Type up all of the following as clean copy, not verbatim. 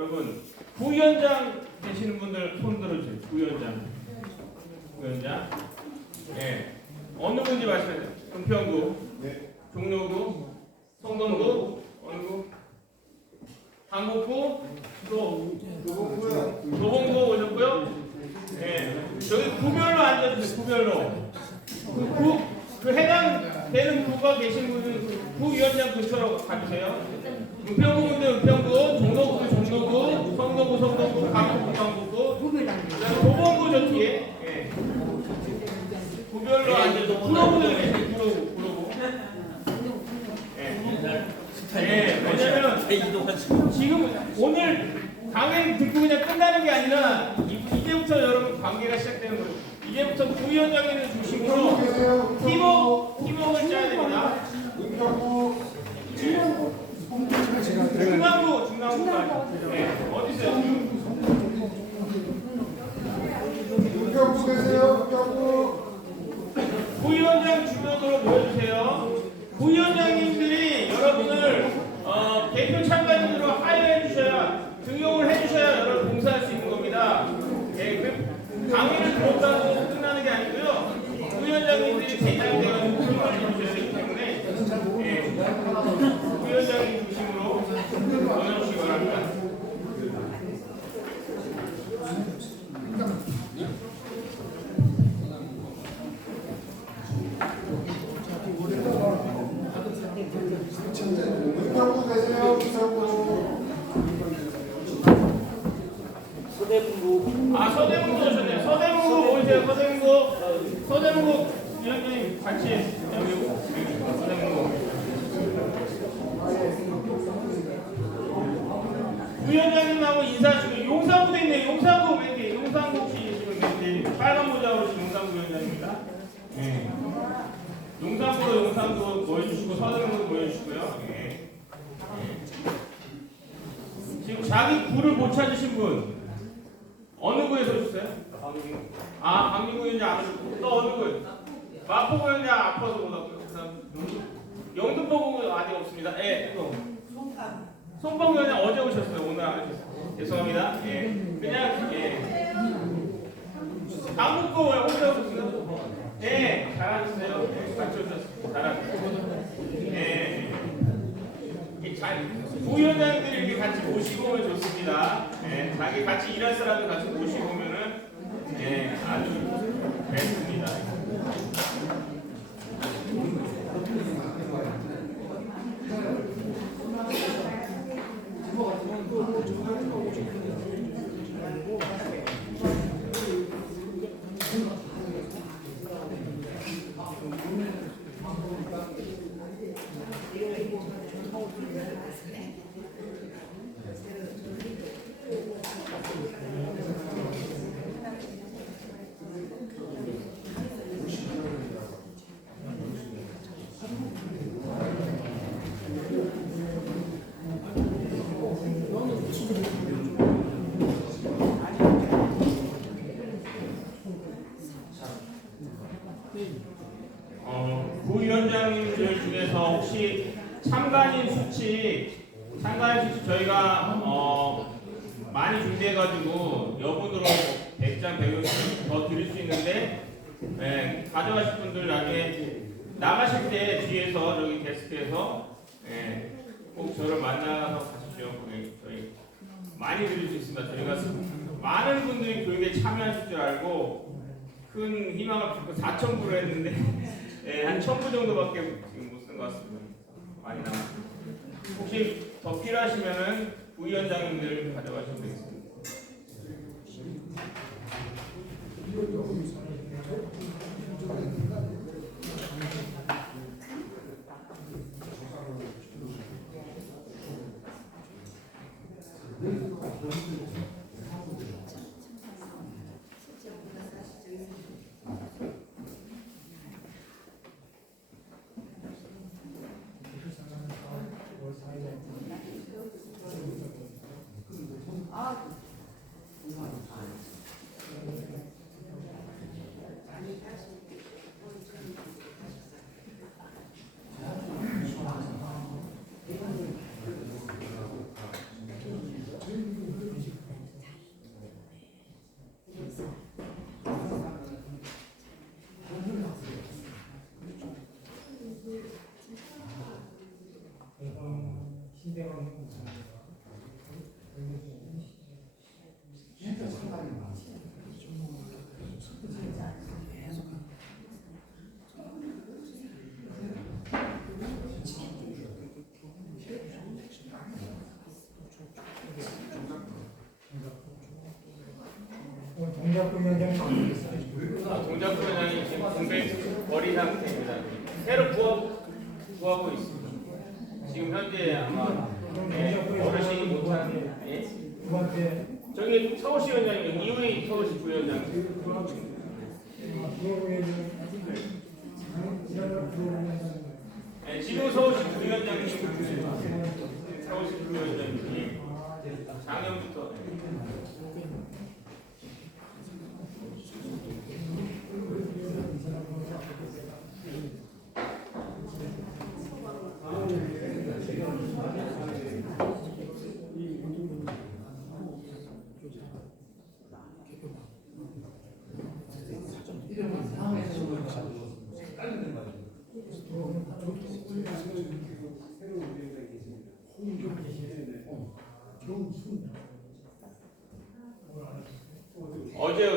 여러분 부위원장 되시는 분들 손 들어주세요. 부위원장. 부위원장. 예. 어느 분인지 말씀해 주세요. 은평구, 네. 종로구, 성동구, 어느 구? 강북구, 또 도봉구 오셨고요. 예. 저기 구별로 앉아주세요. 구별로. 그 해당되는 구가 계신 분은 그 구위원장 근처로 가주세요. 은평구 분들 은평구, 종로구 종로구, 성동구 강북구, 도봉구 저 뒤에. 예. 구별로 앉아서 구로구들 계세요. 구로구. 예. 왜냐면 지금 오늘 강의 듣고 그냥 끝나는 게 아니라 이제부터 여러분 관계가 시작되는 거예요. 이제부터 부위원장님을 중심으로 팀워크를 짜야 됩니다. 중앙부까지. 네, 어디 있어요? 은평구 계세요. 은평구. 부위원장 주변으로 모여주세요. 부위원장님들이 여러분을 대표 참가진으로 하여해 주셔야 등용을 해주셔야 여러분 봉사할 수 있는 겁니다. 네, 강의를 들었다고 끝나는 게 아니고요. 부위원장님들이 제장되어서 출마를 해주셔야 되기 때문에 부위원장님 중심으로 모여주시기 바랍니다. 은평구 계세요. 은평구. 서대문구 오셨네요. 서대문구 보이세요? 서대문구 위원장님 같이 여기 서대문구 부위원장님하고 인사하시고 용산구도 있네. 용산구 맨 뒤에 용산구 혹시 계시면 맨 뒤에 빨간 모자로 오신 용산구 위원장입니다. 네. 용산구 보여주시고 서대문구 보여주시고요. 네. 지금 자기 구를 못 찾으신 분 어느 구에서 오셨어요? 강민구 위원장 안 오셨고 또 어느 구에? 마포구 위원장 아파서 못 왔고요. 영등포구 아직 없습니다. 예. 송방 위원장 어제 오셨어요. 오늘 안 오셨어요. 죄송합니다. 예. 그냥 강북구 왜 혼자 오셨어요? 예. 잘하셨어요. 예. 같이 오셨어요. 잘하셨어요. 예. 부위원장들이 이렇게 같이 모시고 오면 좋습니다. 네, 자기 같이 일할 사람들 같이 모시고 오면은 아주 베스트입니다. 부위원장님들 중에서 혹시 참관인 수치 저희가 많이 준비해가지고 여분으로 100장 100장 더 드릴 수 있는데 가져가실 분들 나중에 나가실 때 뒤에서 저기 데스크에서 꼭 저를 만나서 가십시오. 저희 많이 드릴 수 있습니다. 저희가 많은 분들이 교육에 참여하실 줄 알고 큰 희망을 갖고 4,000부를 했는데 한 1,000부 정도밖에 지금 못 쓴 것 같습니다. 많이 남았습니다. 혹시 더 필요하시면은 부위원장님들 가져가시면 되겠습니다. 동작위원장님 나오셨어요. 동작부장이 지금 공백 머리 상태입니다. 새로 구하고 있습니다. 지금 현재 아마 어르신이 못하는 누구한테 저기 서울시 위원장님 이후에 서울시 부위원장 지금 서울시 부위원장님 서울시 부위원장님이 작년부터 어제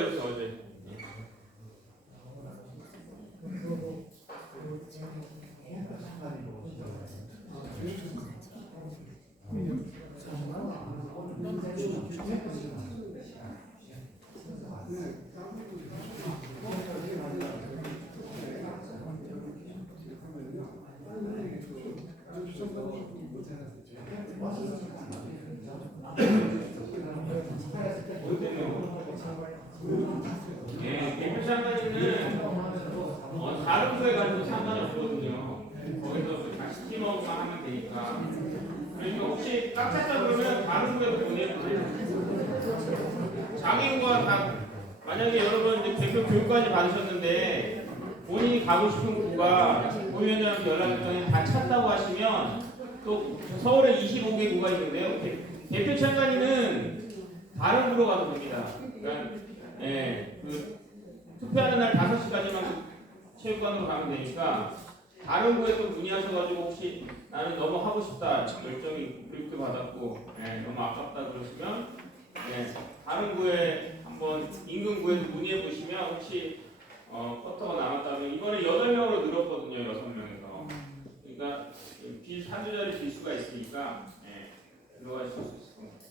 대표 참관인은 다른 부에 가서 참관을 주거든요. 거기서 다시 팀워크만 하면 되니까. 그러니까 혹시 깎았다 그러면 다른 부에도 보내주세요. 자기 부가 다 만약에 여러분 이제 대표 교육까지 받으셨는데 본인이 가고 싶은 부가 부위원장한테 연락했더니 다 찼다고 하시면 또 서울에 25개 구가 있는데요. 대표 참관인은 다른 부로 가도 됩니다. 그러니까 그 투표하는 날 5시까지만 체육관으로 가면 되니까 다른 부에 또 문의하셔가지고 혹시 나는 너무 하고 싶다 결정이 그렇게 받았고 너무 아깝다 그러시면 다른 부에 한번 인근 부에도 문의해 보시면 혹시 쿼터가 남았다면 이번에 8명으로 늘었거든요. 6명에서 그러니까 한두 자리 질 수가 있으니까 들어가실 수 있을 겁니다.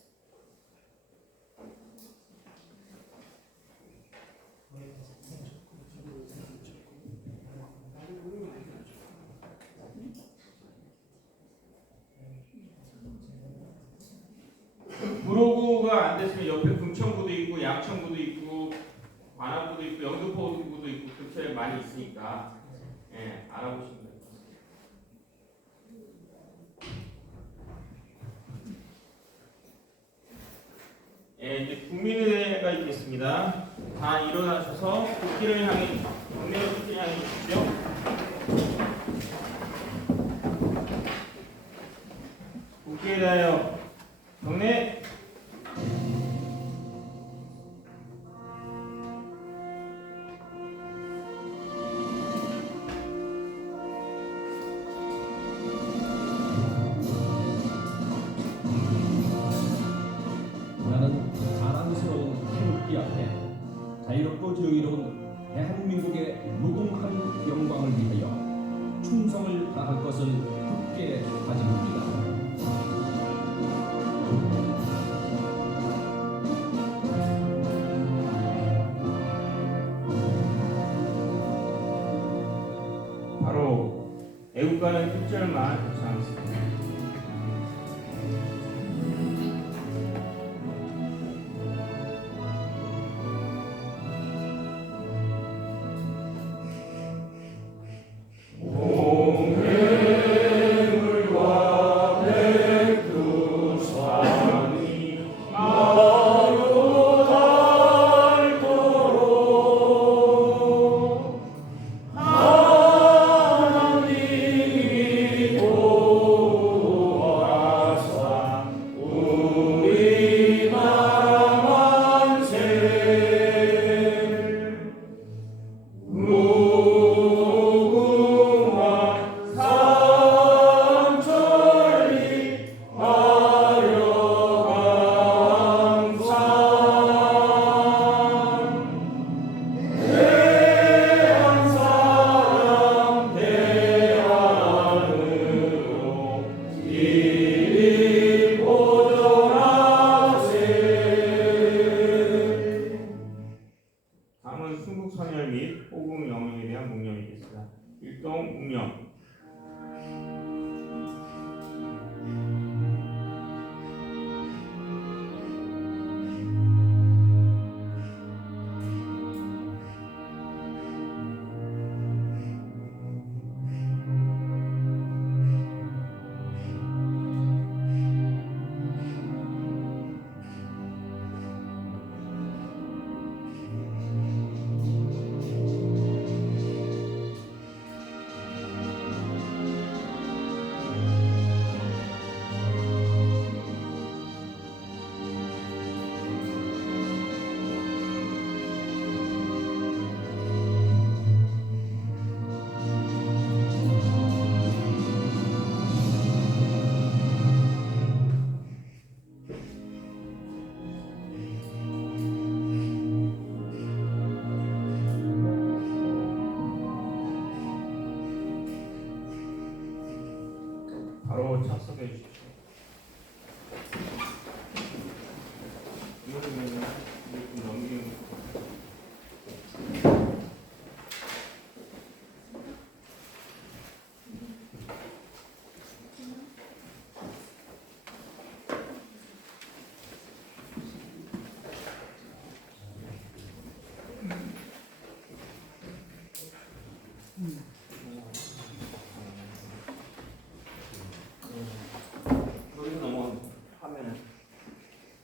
구로구가 안 됐으면 옆에 금천구도 있고 양천구도 있고 관악구도 있고 영등포구도 있고 그렇게 많이 있으니까 알아보시면 돼요. 이제 국민의회가 있겠습니다. 다 일어나셔서 국기를 향해 국민의 국기를 향해 주십시오. 국기에 대하여 경례. 나는 자랑스러운 태극기 앞에 자유롭고 정의로운 대한민국의 무궁한 영광을 위하여 충성을 다할 것을 굳게 다짐합니다. 바로 애국가는 1절만 묵상하겠습니다. 하나님이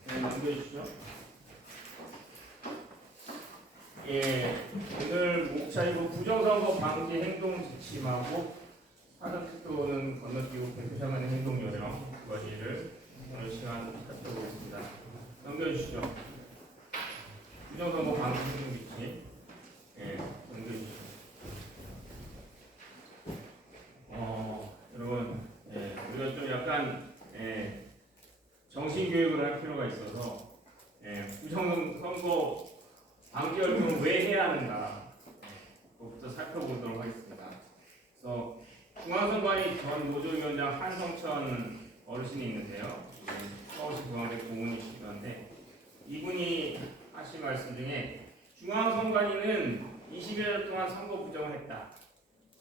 네, 넘겨주시죠. 예, 오늘 목차이고 부정선거 방지 행동 지침하고 사전투표는 건너뛰고 개표장하는 행동 요령 두 가지를 오늘 시간 살펴보겠습니다. 넘겨주시죠. 부정선거 방지 행동 지침. 예, 넘겨주시죠. 여러분, 예, 우리가 좀 약간 정신 교육을 할 필요가 있어서 부정선거 방지 활동을 왜 해야 하는가 그것부터 살펴보도록 하겠습니다. 그래서 중앙선관위 전 노조위원장 한성천 어르신이 있는데요. 서울시 중앙대 고문이시기도 한데 이분이 하신 말씀 중에 중앙선관위는 20여 년 동안 선거 부정을 했다.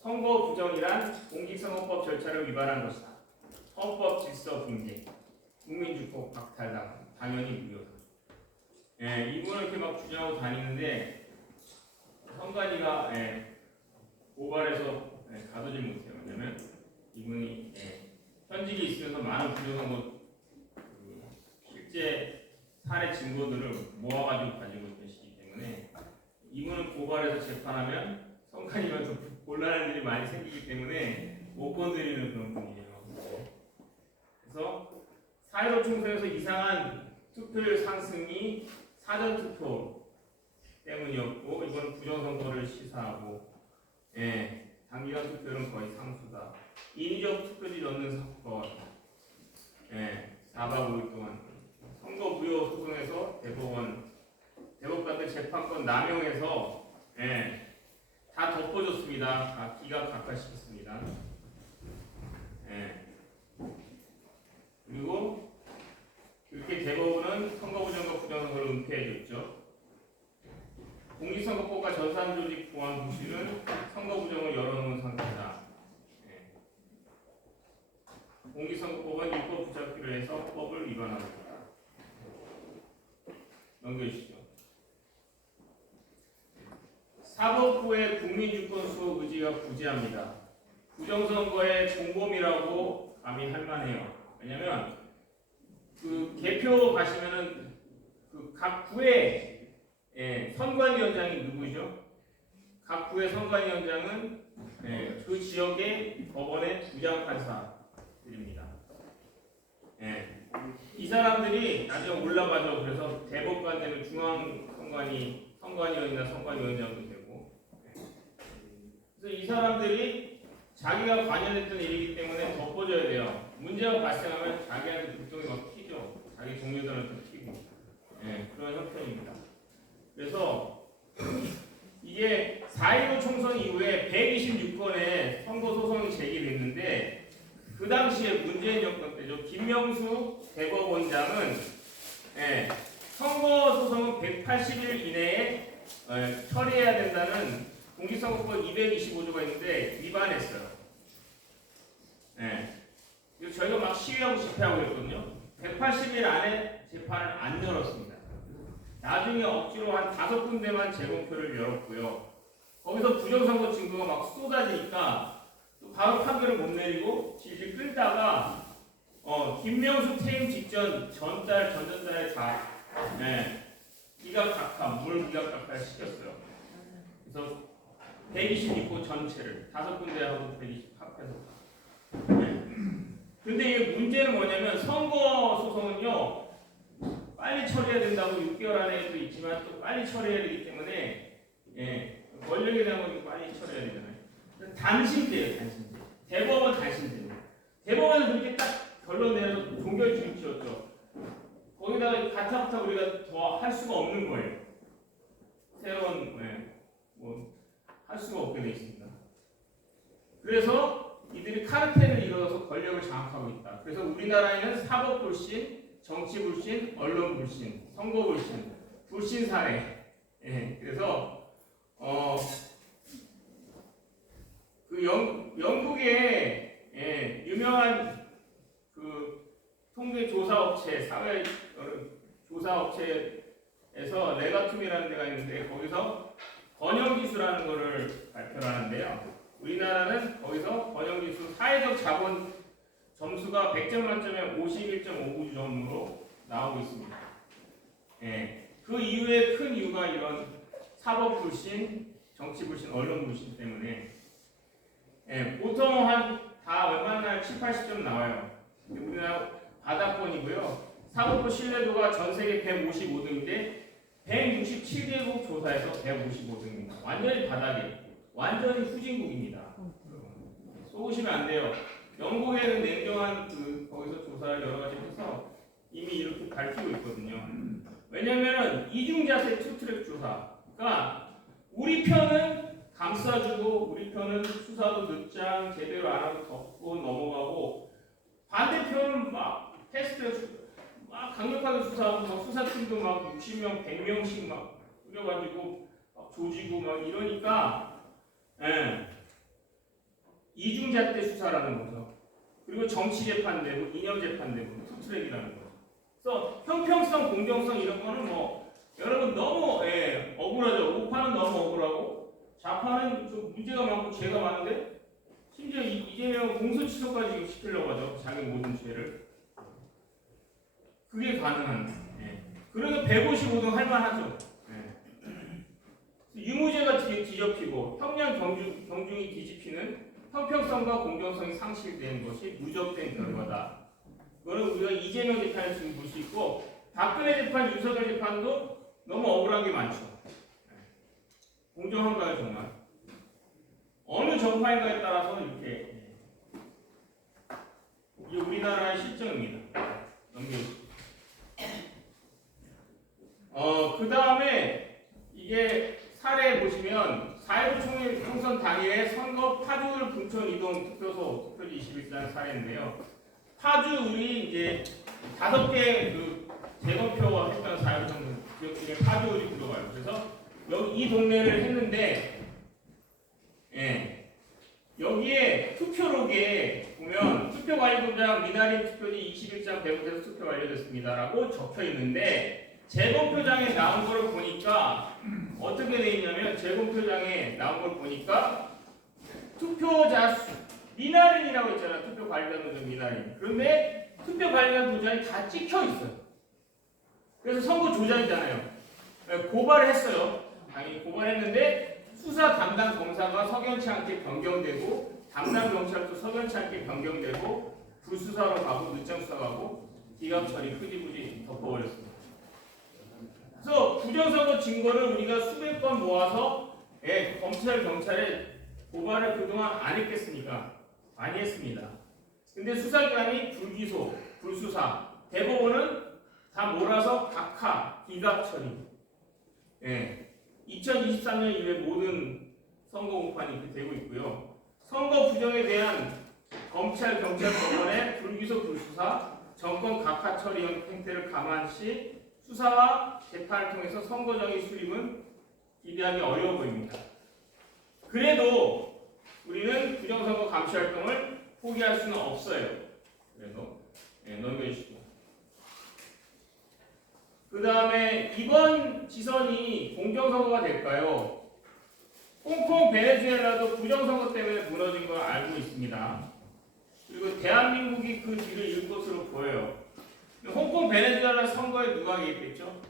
선거 부정이란 공직선거법 절차를 위반한 것이다. 헌법 질서 붕괴, 국민주권 박탈당, 당연히 무효다. 예, 이분을 이렇게 막 주장하고 다니는데 선관위가 고발해서 가두질 못해요. 왜냐면 이분이 현직에 있으면서 많은 부정선거 실제 사례 증거들을 모아가지고 가지고 계시기 때문에 이분을 고발해서 재판하면 선관위가 좀 곤란한 일이 많이 생기기 때문에 못 건드리는 그런 분이에요. 그래서 4.15 총선에서 이상한 투표율 상승이 사전투표 때문이었고 이번 부정선거를 시사하고 단기간 투표율은 거의 상수다. 인위적 투표지 넣는 사건 4박 5일 동안 선거 무효 소송에서 대법관들 재판권 남용해서 다 덮어줬습니다. 다 기각시켰습니다. 그리고 이렇게 대법원은 선거부정과 부정선거를 은폐해줬죠. 공직선거법과 전산조직 보안 부실은 선거부정을 열어놓은 상태다. 공직선거법은 입법 부착기로 해서 법을 위반하고 있다. 넘겨주시죠. 사법부의 국민주권 수호 의지가 부재합니다. 부정선거의 공범이라고 감히 할 만해요. 왜냐면 그 개표 가시면은 그 각 구의 선관위원장이 누구죠? 각 구의 선관위원장은 그 지역의 법원의 부장판사들입니다. 이 사람들이 나중에 올라가죠. 그래서 대법관 되면 선관위원이나 선관위원장도 되고. 그래서 이 사람들이 자기가 관여했던 일이기 때문에 덮어줘야 돼요. 문제가 발생하면 자기한테 불똥이 막 튀죠. 자기 동료들한테 튀고. 그런 형편입니다. 그래서 이게 4.15 총선 이후에 126건의 선거 소송이 제기됐는데 그 당시에 문재인 정권 때죠. 김명수 대법원장은 선거 소송은 180일 이내에 처리해야 된다는 공직선거법 225조가 있는데 위반했어요. 이거 저희가 막 시위하고 집회하고 있거든요. 180일 안에 재판을 안 열었습니다. 나중에 억지로 한 5군데만 재검표를 열었고요. 거기서 부정선거 증거가 막 쏟아지니까 또 바로 판결을 못 내리고 질질 끌다가 김명수 퇴임 직전 전전달에 다 기각각하, 물기각각하 시켰어요. 그래서 126호 전체를 5군데하고 120 합해서. 근데 이게 문제는 뭐냐면 선거 소송은요 빨리 처리해야 된다고 6개월 안에도 있지만 또 빨리 처리해야 되기 때문에 권력에 대한 건 빨리 처리해야 되잖아요. 단신대예요, 단신대. 대법원 단신대. 대법원은 그렇게 딱 결론 내서 종결주의 지었죠. 거기다가 가타부터 우리가 더 할 수가 없는 거예요. 새로운 할 수가 없게 돼 있습니다. 그래서 이들이 카르텔을 이루어서 권력을 장악하고 있다. 그래서 우리나라에는 사법 불신, 정치 불신, 언론 불신, 선거 불신, 불신 사례. 그래서 그 영국의 유명한 그 통계 조사 업체, 사회 조사 업체에서 레가툼이라는 데가 있는데 거기서 번영지수라는 거를 발표를 하는데요. 우리나라는 거기서 번영지수 사회적 자본 점수가 100점 만점에 51.59점으로 나오고 있습니다. 예. 그 이후에 큰 이유가 이런 사법 불신, 정치 불신, 언론 불신 때문에 예, 보통 다 웬만한 7, 80점 나와요. 우리나라 바닥권이고요. 사법부 신뢰도가 전 세계 155등인데 167개국 조사에서 155등입니다. 완전히 바닥이에요. 완전히 후진국입니다. 쏘시면 안 돼요. 영국에는 냉정한 거기서 조사를 여러 가지 해서 이미 이렇게 밝히고 있거든요. 왜냐면 이중자세 투트랙 조사. 그러니까 우리 편은 감싸주고 우리 편은 수사도 늦장 제대로 안 하고 덮고 넘어가고 반대편은 막 테스트 막 강력하게 수사하고 막 수사팀도 막 60명, 100명씩 막 꾸려가지고 막 조지고 막 이러니까 예. 이중잣대 수사라는 거죠. 그리고 정치 재판되고 이념 재판되고 투트랙이라는 거죠. 그래서 형평성, 공정성 이런 거는 뭐 여러분 너무 억울하죠. 우파는 너무 억울하고 좌파는 좀 문제가 많고 죄가 많은데 심지어 이재명 공소취소까지 시키려고 하죠. 자기 모든 죄를. 그게 가능한. 그러니까 155등 할만하죠. 유무죄가 뒤집히고 형량 경중이 뒤집히는 형평성과 공정성이 상실된 것이 누적된 결과다. 그거는 우리가 이재명 재판을 지금 볼 수 있고 박근혜 재판, 윤석열 재판도 너무 억울한 게 많죠. 공정한가요 정말? 어느 정파인가에 따라서 이렇게 이게 우리나라의 실정입니다. 넘겨주시죠. 그 다음에 이게 사례 보시면 4.19 총선 당일에 선거 파주를 분천 이동 투표소 투표지 21장 사례인데요. 파주 우리 이제 5개 그 재검표 했던 4.19 지역 중에 파주울이 들어가요. 그래서 여기 이 동네를 했는데 여기에 투표록에 보면 투표관리소장 미나리 투표지 21장 배분돼서 투표 완료됐습니다라고 적혀 있는데 재검표장에 나온 걸 보니까 어떻게 돼 있냐면 재검표장에 나온 걸 보니까 투표자 수 미나린이라고 있잖아. 투표관리단 도장 미나린. 그런데 투표관리단 도장이 다 찍혀 있어요. 그래서 선거 조작이잖아요. 고발을 했어요. 당연히 고발했는데 수사 담당 검사가 석연치 않게 변경되고 담당 경찰도 석연치 않게 변경되고 불수사로 가고 늦장 수사 가고 기각 처리 흐지부지 덮어버렸습니다. 그래서 부정선거 증거를 우리가 수백 번 모아서 검찰 경찰에 고발을 그동안 안 했겠습니까? 많이 했습니다. 근데 수사기관이 불기소, 불수사, 대법원은 다 몰아서 각하, 기각 처리. 2023년 이후에 모든 선거 공판이 이렇게 되고 있고요. 선거 부정에 대한 검찰, 경찰 법원의 불기소, 불수사, 정권 각하 처리 행태를 감안시 수사와 재판을 통해서 선거정의 수립은 기대하기 어려워 보입니다. 그래도 우리는 부정선거 감시 활동을 포기할 수는 없어요. 그래서 넘겨주시고. 그 다음에 이번 지선이 공정선거가 될까요? 홍콩, 베네수엘라도 부정선거 때문에 무너진 걸 알고 있습니다. 그리고 대한민국이 그 뒤를 이을 것으로 보여요. 홍콩, 베네수엘라 선거에 누가 개입했죠?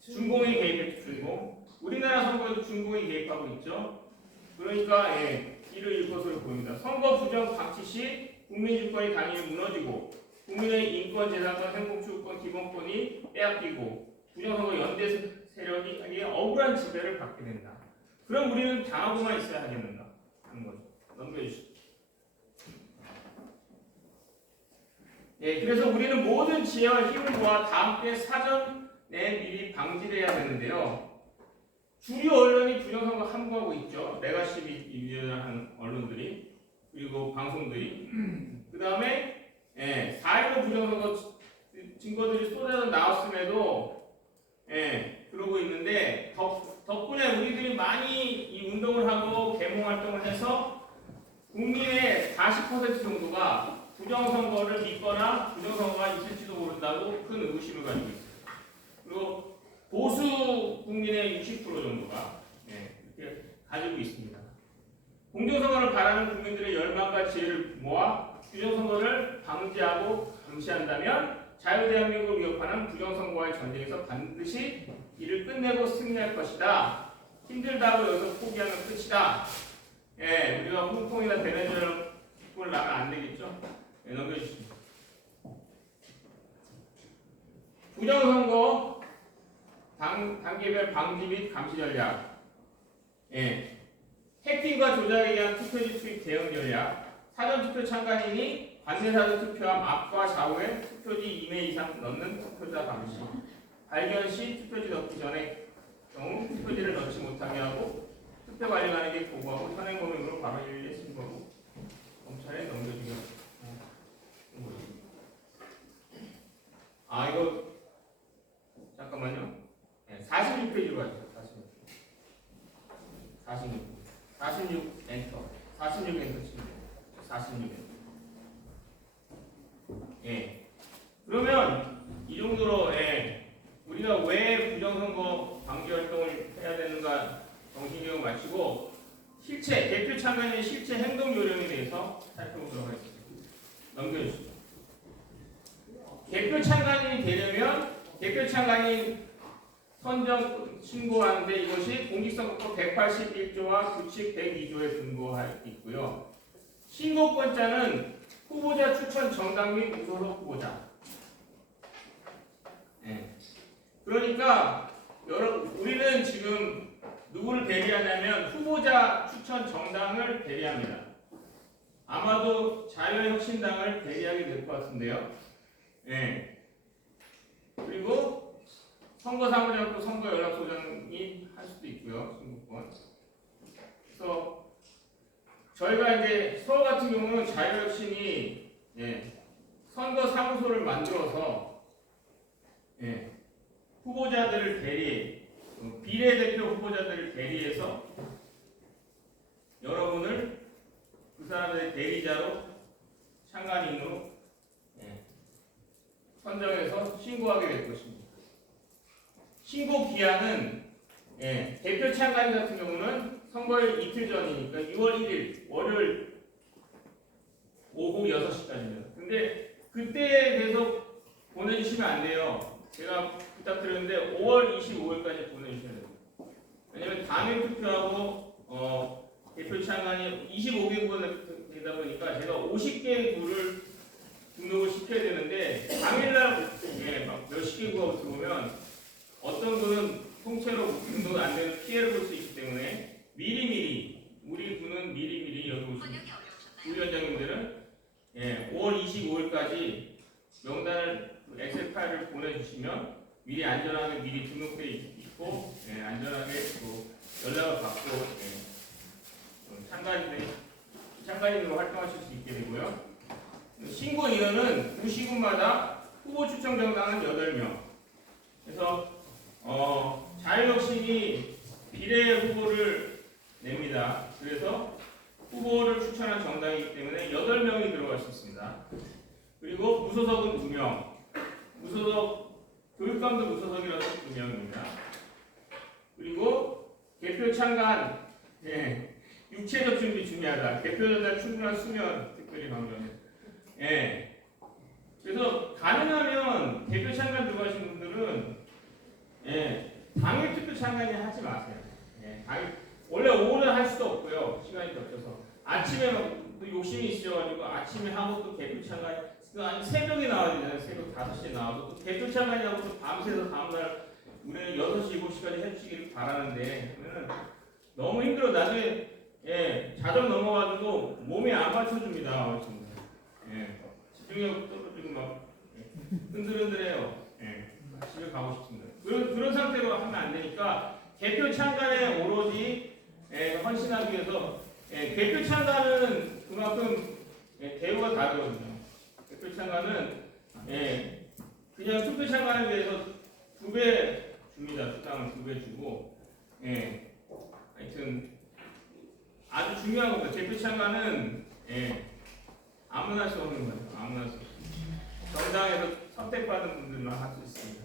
중공이 개입했죠. 중공. 우리나라 선거에도 중공이 개입하고 있죠. 그러니까 뒤를 이을 것으로 보입니다. 선거 부정 방치 시 국민주권이 당연히 무너지고 국민의 인권, 재산권, 행복주권, 기본권이 빼앗기고 부정선거 연대 세력이 억울한 지배를 받게 된다. 그럼 우리는 당하고만 있어야 하겠는가 하는 거죠. 넘겨주시죠. 그래서 우리는 모든 지혜와 힘을 모아 다음 때 사전에 미리 방지를 해야 되는데요. 주류 언론이 부정선거 함구하고 있죠. 레가시 미디어라는 언론들이 그리고 방송들이 그 다음에 4.19 부정선거 증거들이 쏟아져 나왔음에도 그러고 있는데 덕분에 우리들이 많이 이 운동을 하고 계몽 활동을 해서 국민의 40% 정도가 부정선거를 믿거나 부정선거가 있을지도 모른다고 큰 의구심을 가지고 있어요. 그리고 보수 국민의 60% 정도가 이렇게 가지고 있습니다. 공정선거를 바라는 국민들의 열망과 지혜를 모아 부정선거를 방지하고 감시한다면 자유대한민국을 위협하는 부정선거와의 전쟁에서 반드시 이를 끝내고 승리할 것이다. 힘들다고 여기서 포기하면 끝이다. 예, 우리가 홍콩이나 베네수엘라 꼴 나면 안 되겠죠? 예, 넘겨주시죠. 부정선거 단계별 방지 및 감시 전략. 예. 해킹과 조작에 의한 투표지 투입 대응 전략. 사전투표 참가인이 관내사전 투표함 앞과 좌우에 투표지 2매 이상 넣는 투표자 감시. 발견 시 투표지 넣기 전에 경우 투표지를 넣지 못하게 하고 투표관리관에게 보고하고 현행범행으로 바로 일일이 신고하고 검찰에 넘겨주기. 아 이거 잠깐만요. 네, 46페이지로 가죠. 46 엔터. 46 엔터 치면 46 엔터. 예. 그러면 이 정도로 우리가 왜 부정선거 방지 활동을 해야 되는가 정신교육 마치고 실체 대표 참가인의 실체 행동 요령에 대해서 살펴보도록 하겠습니다. 넘겨주시죠. 대표 참가인이 되려면 대표 참가인 선정 신고하는데 이것이 공직선거법 181조와 규칙 102조에 근거하여 있고요. 신고권자는 후보자 추천 정당 및 무소속 후보자. 그러니까 우리는 지금 누구를 대리하냐면 후보자 추천 정당을 대리합니다. 아마도 자유혁신당을 대리하게 될 것 같은데요. 그리고 선거사무장도 선거연락소장이 할 수도 있고요. 신고권. 그래서 저희가 이제 서울 같은 경우는 자유혁신이 선거사무소를 만들어서 후보자들을 비례대표 후보자들을 대리해서 여러분을 그 사람들의 대리자로 참관인으로 선정해서 신고하게 될 것입니다. 신고 기한은 대표 참가인 같은 경우는 선거일 이틀 전이니까 6월 1일 월요일 오후 6시까지입니다. 근데 그때에 대해서 보내주시면 안 돼요. 제가 부탁드렸는데 5월 25일까지 보내주셔야 돼요. 왜냐면 당일 투표하고 대표 참가인이 25개국가 되다 보니까 제가 50개의 부를 등록을 시켜야 되는데 당일날 막 몇십 개국가 들어오면 어떤 분은 통째로 등록 안 되는 피해를 볼 수 있기 때문에 미리미리 우리 분은 미리미리 여기 오신 부위원장님들은 5월 25일까지 명단을 엑셀 파일을 보내주시면 미리 안전하게 미리 등록돼 있고 안전하게 또 연락을 받고 참가인으로 활동하실 수 있게 되고요. 신고 인원은 그 시군마다 후보 추천 정당은 8명. 그래서 자유혁신이 비례 후보를 냅니다. 그래서 후보를 추천한 정당이기 때문에 8명이 들어갈 수 있습니다. 그리고 무소속은 2명. 무소속 교육감도 무소속이라서 2명입니다. 그리고 대표 참관 육체적 준비 중요하다. 대표자 충분한 수면 특별히 강조합니다. 그래서 가능하면 대표 참관 들어가신 분들은 당일 투표 참관이 하지 마세요. 원래 오후는 할 수도 없고요. 시간이 겹쳐서 아침에 또 욕심이 있으셔가지고 아침에 하고 또 대표 참관 아니 새벽에 나와야 되잖아요. 새벽 5시에 나와서 또 대표 참관이라고 또 밤새서 다음날 우리는 6시, 7시까지 해주시기를 바라는데 그러면 너무 힘들어. 나중에 자정 넘어가지고 몸이 안 맞춰줍니다. 집중력 떨어지고 막 흔들흔들해요. 집에 가고 싶습니다. 그런 상태로 하면 안 되니까 대표 참관에 오로지 헌신하기 위해서 대표 참관은 그만큼 대우가 다르거든요. 대표 참관은 그냥 투표 참관에 비해서 2배 줍니다. 수당을 2배 주고 하여튼 아주 중요한 겁니다. 대표 참관은 아무나 할 수 없는 거죠. 아무나 할 수 없어요. 정당에서 선택받은 분들만 할 수 있습니다.